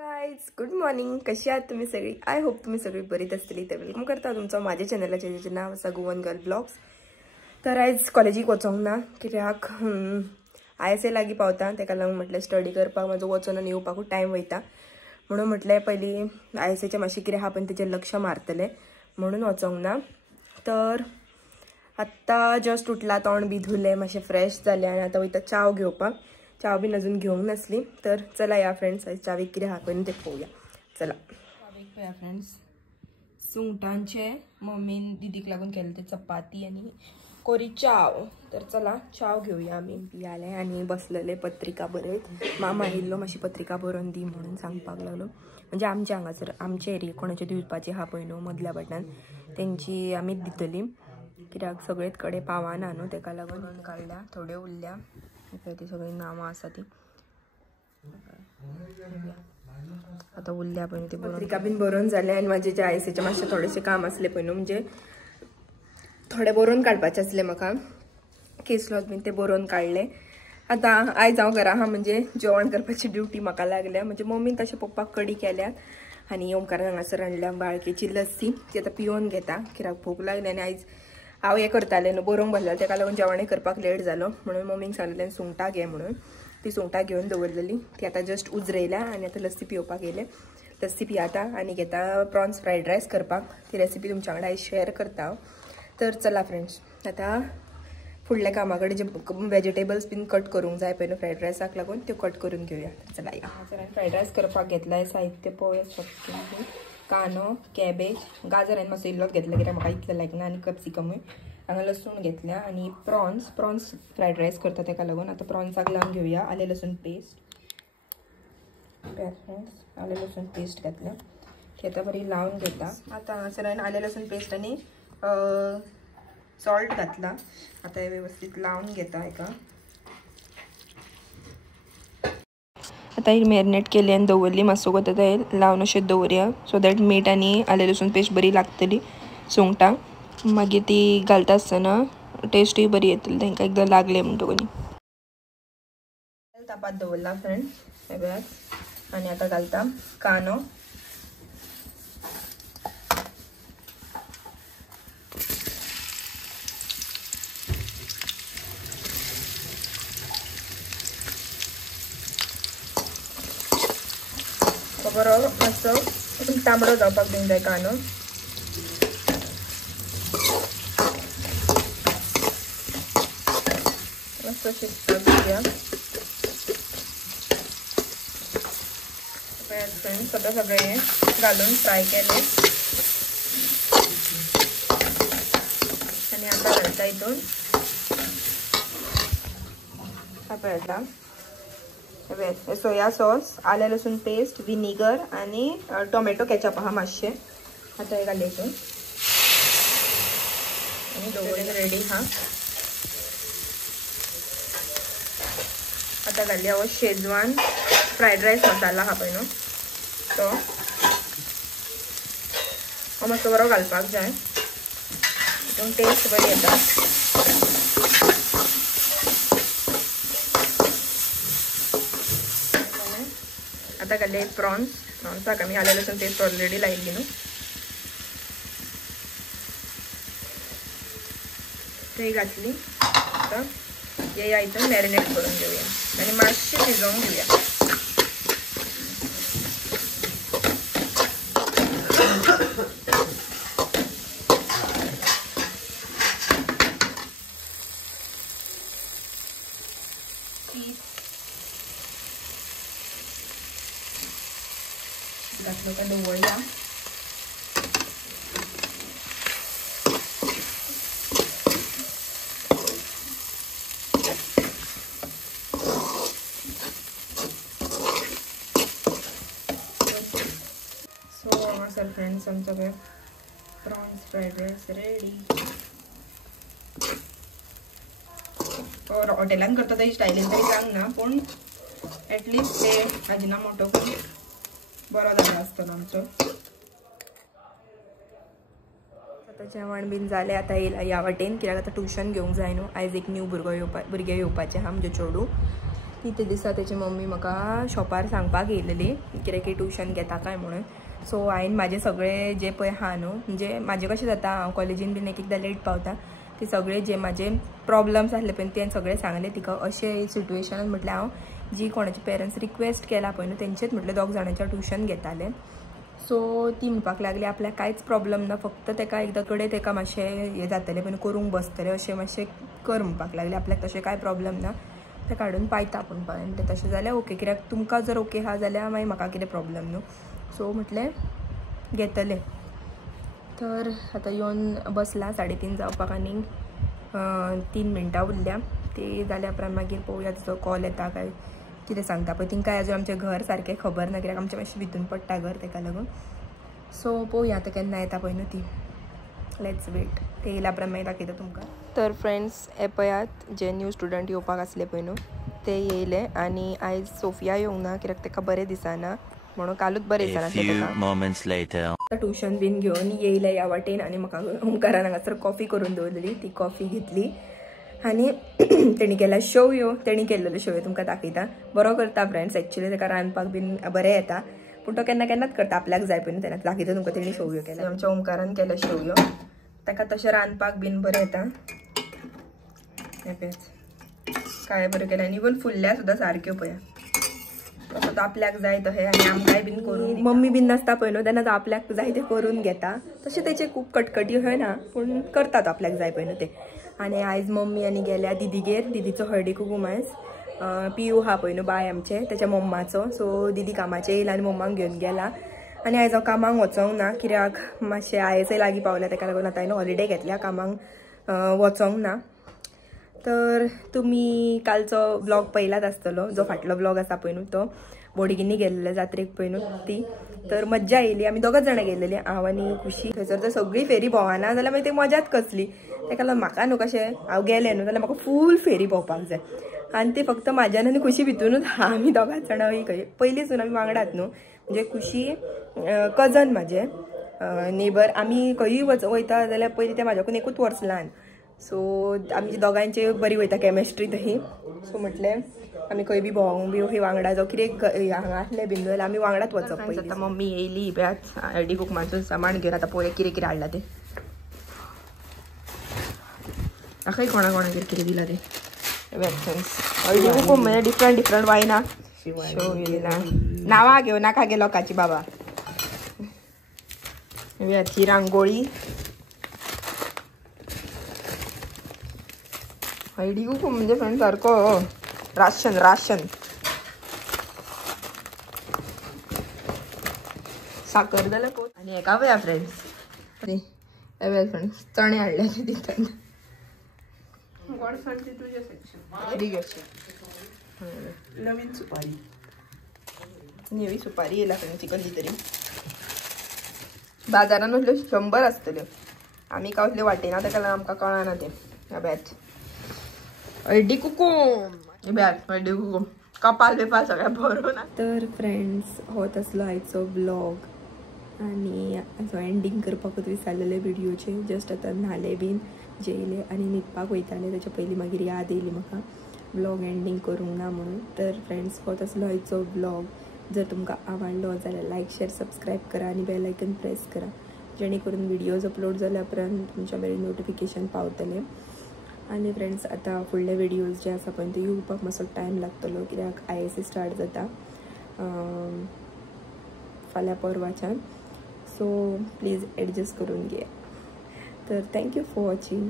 Guys good morning. कशी आहात तुम्ही सगळी? आय होप तुम्ही सगळी बरीच असतली. तर वेलकम करता तुमचं माझ्या चॅनलला, ज्याचे नाव असा गोवन गर्ल ब्लॉग्स. तर आयज कॉलेजीक वचोंक ना, कित्याक ISA लागीं पावता. ताका लागून म्हटलें स्टडी करपाक म्हजो वचून आनी येवपाकूच टायम वयता. म्हणून म्हटलें पयलीं ISAचें मातशें कितें आहा पण तेचेर लक्ष मारतलें म्हणून वचोंक ना. तर आत्तां जस्ट उठला, तोंड बी धुलें, मातशें फ्रेश जालें आनी आतां वयता चाव घेवपाक. चाव बीन अजून घेवंक नासली. तर चला या फ्रेंड्स, आज चावेक कितें आहा पळय ते पळोवया. चला चावेक पळया फ्रेंड्स, सुंगटांचे मम्मीन दिदीक लागून केले ते चपाती आनी कोरी चाव. तर चला चाव घेवया. आमी पियाले आनी बसलेले पत्रिका बरयत. मामा आयिल्लो, मातशी पत्रिका बरोवन दी म्हणून सांगपाक लागलो. म्हणजे आमच्या हांगासर आमचे एरिये कोणाचे दिवपाची आहा पळय न्हू मदल्या बटान, तेंची आमीच दितली. कित्याक सगळेच कडेन पावना न्हू, ताका लागून काडल्या. थोड्यो उरल्या, ती सगळी नांवां आसा ती आतां उरल्या पळय ती. पत्रिका बीन बरोवन जालें आनी म्हाजे जे ISAचे मातशें थोडेशें काम आसलें पळय न्हू, म्हणजे थोडे बरोवन काडपाचें आसलें म्हाका. केस लॉस बीन ते बरोवन काडले. आतां आयज हांव घरा आहा, म्हणजे जेवण करपाची ड्युटी म्हाका लागल्या. म्हणजे मम्मीन तशें पप्पाक कडी केल्यात आनी ओमकार हांगासर हाडल्या बाळकेची लस्सी. ती आतां पिवन घेता कित्याक भूक लागली. आनी आयज हांव हें करतालें न्हू, बरोवंक बसलें, ताका लागून जेवणय करपाक लेट जालो. म्हणून मम्मीक सांगलेलें सुंगटां घे म्हणून. ती सुंगटां घेवन दवरलेली, ती आतां जस्ट उजरयल्या आनी आतां लस्सी पिवपाक येयलें. लस्सी पियाता आनी घेता प्रॉन्स फ्रायड रायस करपाक. ती रेसिपी तुमच्या वांगडा शेअर करता हांव. तर चला फ्रेंड्स, आतां फुडल्या कामा कडेन जे वेजिटेबल्स बीन कट करूंक जाय पळय न्हू फ्रायड रायसाक लागून, त्यो कट करून घेवया. चला या. हांगासर फ्रायड रायस करपाक घेतलाय. साहित्य पळोवया शकता. कांदो, कॅबेज, गाजर हांवें मातसो इल्लोच घेतला कित्याक म्हाका इतलें लायकना, आनी कॅप्सिकमूय. हांगा लसूण घेतल्या आनी प्रॉन्स फ्रायड रायस करता ताका लागून. आतां प्रॉन्साक लावन घेवया आलें लसूण पेस्ट. फ्रेंड्स, आलें लसूण पेस्ट घातल्या, ती आतां बरी लावन घेता. आतां हांगासर हांवें आलें लसूण पेस्ट आनी सॉल्ट घातला. आतां हे वेवस्थीत लावन घेता हेका. आतां ही मॅरिनेट केली आनी दवरली मातसो वगत. आतां हे लावन अशें दवरया, सो दॅट मीठ आनी आलें लसूण पेस्ट बरी लागतली सुंगटां. मागीर ती घालता आसतना टेस्टूय बरी येतली तांकां एकदां लागले म्हणटकूच. तापात दवरला फ्रेंड्स सगळ्याक. आनी आतां घालता कांदो, बरो मातसो तांबडो जावपाक दिवंक जाय कांदो. मातसो शिजपाक दिवया. फ्रेंड्स आतां सगळें हें घालून फ्राय केलें आनी आतां घालता हितून पळयता सोया सॉस, आलें लसूण पेस्ट, विनेगर आनी टोमॅटो केचप आहा मातशें. आतां हे घाले हितून आनी दवरून रेडी आहा. आतां घालया हो शेजवान फ्रायड रायस मसाला आहा पळय न्हू, तो मातसो बरो घालपाक जाय. हितून टेस्ट बरी येता. आतां घाले प्रॉन्साक आमी आलें लसूण पेस्ट ऑलरेडी लायिल्ली न्हू, ती घातली. आतां हे हितून मॅरिनेट करून घेवया आनी मातशें शिजोवंक दिवया. घातलो का दवरया. सो हांगासर फ्रेंड्स आमचो प्रॉन्स फ्रायड रायस रेडी. हॉटेलान करता तेजी स्टायलीन तरी जावंक ना, पूण एटलिस्ट ते अजिनोमोटो बरो जालो आसतलो आमचो. आतां जेवण बीन जालें. आतां ह्या वाटेन कित्याक आतां ट्युशन घेवंक जाय न्हू. आयज एक न्यू भुरगे येवपाचे आहा, म्हणजे चेडूं. ते दिसा तेजी मम्मी म्हाका शॉपार सांगपाक येयलेली कित्याक की ट्युशन घेता काय म्हणून. सो हांवें म्हाजे सगळे जे पळय आहा न्हू म्हणजे म्हाजें कशें जाता हांव कॉलेजीन बीन एकदां लेट पावता ते सगळे जे म्हाजे प्रॉब्लम्स आसले पळय ते सगळे सांगले तिका. अशें सिट्युएशनान म्हटल्यार हांव जी कोणाचे पेरंट्स रिक्वेस्ट केला पळय न्हू तेंचेच म्हटल्यार 2 जाणांच्या ट्युशन घेताले. सो ती म्हणपाक लागली आपल्याक कांयच प्रॉब्लम ना, फक्त तेका एकदां कडेन तेका मातशें हें जातलें पण करूंक बसतलें अशें मातशें कर म्हणपाक लागली. आपल्याक तशें कांय प्रॉब्लम ना, तें काडून पायता आपूण पळय. तें तशें जाल्यार ओके, कित्याक तुमकां जर ओके आहा जाल्यार मागीर म्हाका कितें प्रॉब्लम न्हू. सो म्हटलें घेतलें. तर आतां येवन बसला 3:30 जावपाक आनी 3 मिनटां उरल्या. ते जाल्या उपरांत मागीर पळोवया तिचो कॉल येता काय कितें सांगता पळय. तिंकां अजून आमचें घर सारकें खबर ना कित्याक आमचें मातशें भितून पडटा घर तेका लागून. सो पळोवया आतां केन्ना येता पळय न्हू ती. Let's wait. ते येयल्या उपरांत मागीर दाखयता तुमकां. तर फ्रेंड्स हे पळयात जे न्यू स्टुडंट येवपाक आसले पळय न्हू ते येयले. आनी आयज सोफिया येवंक ना कित्याक तेका बरें दिसना म्हणून कालूच बरें दिसना. ट्युशन बीन घेवन येयले ह्या वाटेन आनी म्हाका ओमकारान हांगासर कॉफी करून दवरलेली. ती कॉफी घेतली आनी तेणी केल्या शेवयो. तेणी केल्लेल्यो शेवयो तुमकां दाखयता. बरो करता फ्रेंड्स एक्चुली तेका रांदपाक बीन बरें येता पूण तो केन्ना केन्नाच करता आपल्याक जाय पळय न्हू तेन्ना दाखयता तुमकां. तेणी शेवयो केल्या आमच्या ओमकारान केल्या शेवयो. ताका तशें रांदपाक बीन बरें येता. काय बरें केलें आनी इवन फुल्ल्या सुद्दां सारक्यो पळया. तसो तो आपल्याक जाय तशें आनी आमकांय बीन करून मम्मी बीन नासता पळय न्हू तेन्ना तो आपल्याक जाय तें करून घेता. तशें तेचे खूब कटकटी ना पूण करता तो आपल्याक जाय पळय न्हू ते. आनी आयज मम्मी आनी गेल्या दिदीगेर. दिदीचो हळदी कुकूम आयज. पियू हा पळय न्हू बाय आमचे तेच्या मम्माचो. सो दिदी कामाचें येयला आनी मम्माक घेवन गेला. आनी आयज हांव कामाक वचोंक ना कित्याक मातशें आयजय लागीं पावल्या तेका लागून आतां हांवें हॉलिडे घेतल्या कामाक वचोंक ना. तर तुमी कालचो ब्लॉग पयलाच आसतलो जो फाटलो ब्लॉग आसा पळय न्हू तो बोडगिनी गेल्लेले जात्रेक पळय न्हू ती. तर मज्जा येयली. आमी 2 जाणां गेल्लेली हांव आनी खुशी. थंयसर जर सगळी फेरी भोंवना जाल्यार मागीर ती मजाच कसली. तेका लागून म्हाका न्हू कशें हांव गेलें न्हू जाल्यार म्हाका फूल फेरी भोंवपाक जाय आनी ती फक्त म्हाज्यान आनी खुशी भितूनच आमी 2 जाणां खंय पयलींसून आमी वांगडात न्हू. म्हणजे खुशी कजन म्हाजे नेबर. आमी खंयूय वयता जाल्यार पयलीं ते म्हाज्याकून 1 वर्स ल्हान. सो आमची दोगांयची बरी वयता केमिस्ट्री तशी. सो म्हटलें आमी खंय बी भोंवंक बी वांगडा जावं कितें हांगा आसलें बीन जाल्यार आमी वांगडाच वचप पयलीं. आतां मम्मी येयली बेत हळदी कुकमाचो सामान घेवन. आतां पळोवया कितें कितें हाडला तें. दाखय कोणा कितें कितें दिला तें. हळदी कुकूम म्हणजे डिफरंट वायना शेव दिला. नांवां घेवं नाका गे लोकांची बाबा. ही रांगोळी. हळदी कुकूम म्हणजे फ्रेंड सारको राशन साखर जाल्यार पोत. आनी हेका पळया फ्रेंड्स फ्रेंड्स चणे हाडले तितून. नवीन सुपारी नेवी सुपारी येयला फ्रेंड्स कसली तरी. बाजारान असल्यो 100 आसतल्यो. आमी कसल्यो वाटेना तेका लागून आमकां कळना तें. बेत हळदी कुकूम हळदी कुकूम कपाल बिपाल सगळ्या भरून. तर फ्रेंड्स हो तसलो आयचो ब्लॉग आनी असो एंडींग करपाकूच विचारलेले व्हिडिओचे. जस्ट आतां न्हाले बीन जेयले आनी न्हिदपाक वयताले तेच्या पयलीं मागीर याद येयली म्हाका ब्लॉग एंडींग करूंक ना म्हणून. तर फ्रेंड्स हो तसलो आयचो ब्लॉग. जर तुमकां आवडलो जाल्यार लायक शेअर सबस्क्राईब करा आनी बेल आयकन प्रेस करा जेणे करून व्हिडिओज अपलोड जाल्या उपरांत तुमच्या मेरेन नोटिफिकेशन पावतले. आनी फ्रेंड्स आतां फुडले व्हिडिओज जे आसा पळय ते येवपाक मातसो टायम लागतलो कित्याक ISC स्टार्ट जाता फाल्यां परवाच्यान. सो प्लीज एडजस्ट करून घे. तर थँक्यू फॉर वॉचिंग.